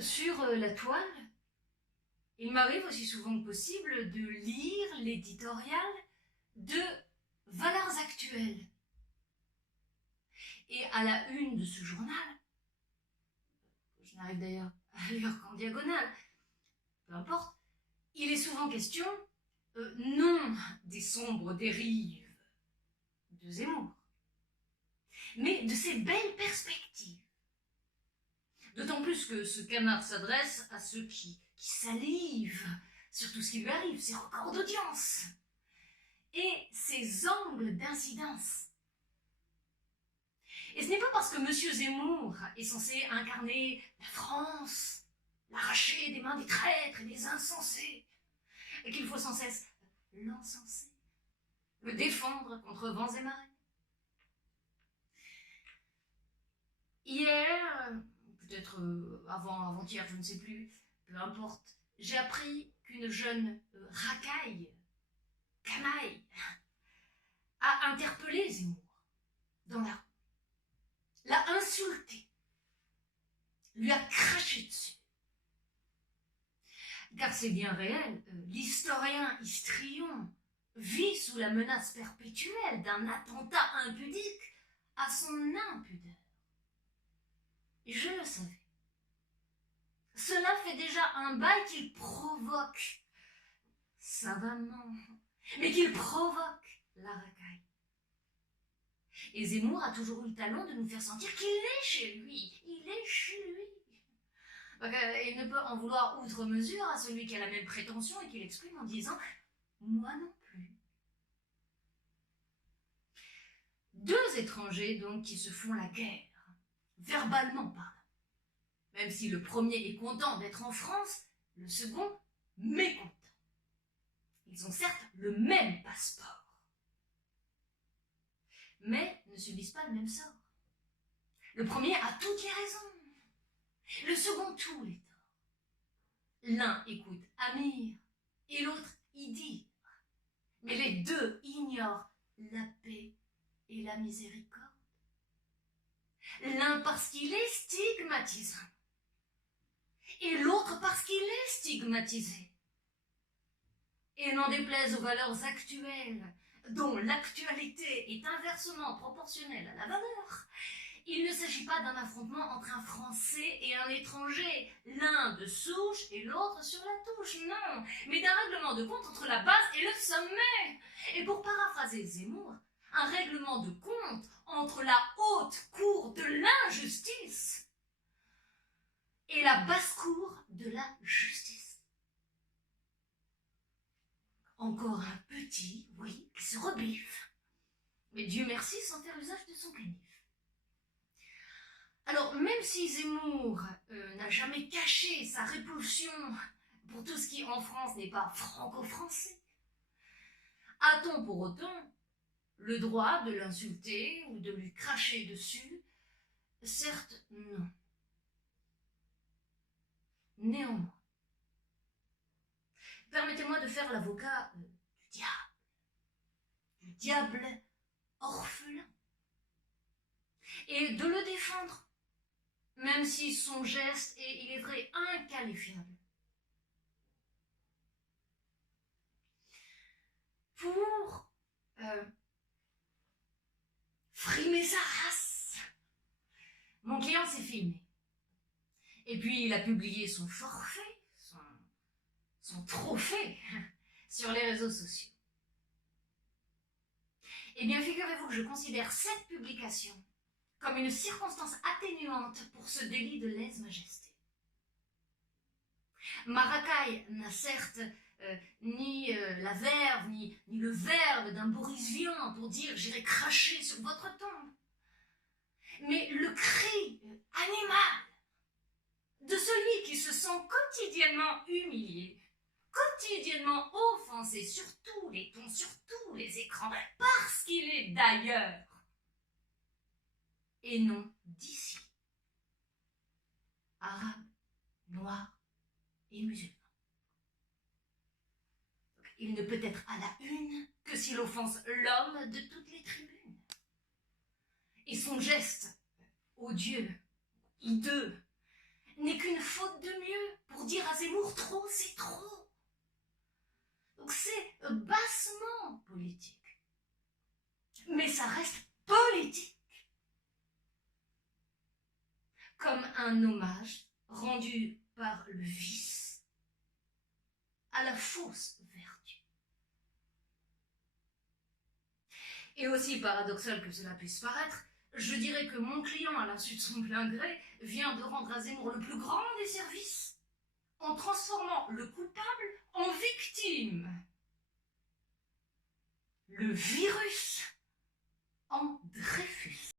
Sur la toile, il m'arrive aussi souvent que possible de lire l'éditorial de Valeurs Actuelles. Et à la une de ce journal, je n'arrive d'ailleurs à lire qu'en diagonale, peu importe, il est souvent question, non des sombres dérives de Zemmour, mais de ses belles perspectives. D'autant plus que ce canard s'adresse à ceux qui salivent sur tout ce qui lui arrive, ses records d'audience et ses angles d'incidence. Et ce n'est pas parce que M. Zemmour est censé incarner la France, l'arracher des mains des traîtres et des insensés, et qu'il faut sans cesse l'encenser, le défendre contre vents et marées. Hier, peut-être avant-hier, je ne sais plus, peu importe, j'ai appris qu'une jeune racaille, canaille, a interpellé Zemmour dans la rue, l'a insulté, lui a craché dessus. Car c'est bien réel, l'historien histrion vit sous la menace perpétuelle d'un attentat impudique à son impudeur. Et je le savais. Cela fait déjà un bail qu'il provoque, savamment, mais qu'il provoque la racaille. Et Zemmour a toujours eu le talent de nous faire sentir qu'il est chez lui. Il est chez lui. Donc, il ne peut en vouloir outre mesure à celui qui a la même prétention et qui l'exprime en disant « moi non plus ». Deux étrangers donc qui se font la guerre, verbalement parlant. Même si le premier est content d'être en France, le second mécontent. Ils ont certes le même passeport, mais ne subissent pas le même sort. Le premier a toutes les raisons, le second tous les torts. L'un écoute Amir et l'autre Idir, mais les deux ignorent la paix et la miséricorde. L'un parce qu'il est stigmatisant, et l'autre parce qu'il est stigmatisé. Et n'en déplaise aux valeurs actuelles, dont l'actualité est inversement proportionnelle à la valeur, il ne s'agit pas d'un affrontement entre un Français et un étranger, l'un de souche et l'autre sur la touche, non, mais d'un règlement de compte entre la base et le sommet. Et pour paraphraser Zemmour, un règlement de compte entre la haute cour de l'injustice et la basse-cour de la justice. Encore un petit, oui, qui se rebiffe, mais Dieu merci sans faire usage de son canif. Alors, même si Zemmour n'a jamais caché sa répulsion pour tout ce qui en France n'est pas franco-français, a-t-on pour autant le droit de l'insulter ou de lui cracher dessus? Certes, non. Néanmoins, permettez-moi de faire l'avocat du diable orphelin, et de le défendre, même si son geste est, il est vrai, inqualifiable. Pour frimer sa race, mon client s'est filmé. Et puis il a publié son forfait, son trophée sur les réseaux sociaux. Eh bien, figurez-vous que je considère cette publication comme une circonstance atténuante pour ce délit de lèse-majesté. Ma racaille n'a certes ni la verve, ni le verbe d'un Boris Vian pour dire « j'irai cracher sur votre tombe », mais le cri animal de celui qui se sent quotidiennement humilié, quotidiennement offensé sur tous les tons, sur tous les écrans, parce qu'il est d'ailleurs et non d'ici, arabe, noir et musulman. Il ne peut être à la une que s'il offense l'homme de toutes les tribunes. Et son geste odieux, hideux, n'est qu'une faute de mieux pour dire à Zemmour trop, c'est trop. Donc c'est bassement politique. Mais ça reste politique. Comme un hommage rendu par le vice à la fausse vertu. Et aussi paradoxal que cela puisse paraître, je dirais que mon client, à l'insu de son plein gré, vient de rendre à Zemmour le plus grand des services en transformant le coupable en victime. Le virus en Dreyfus.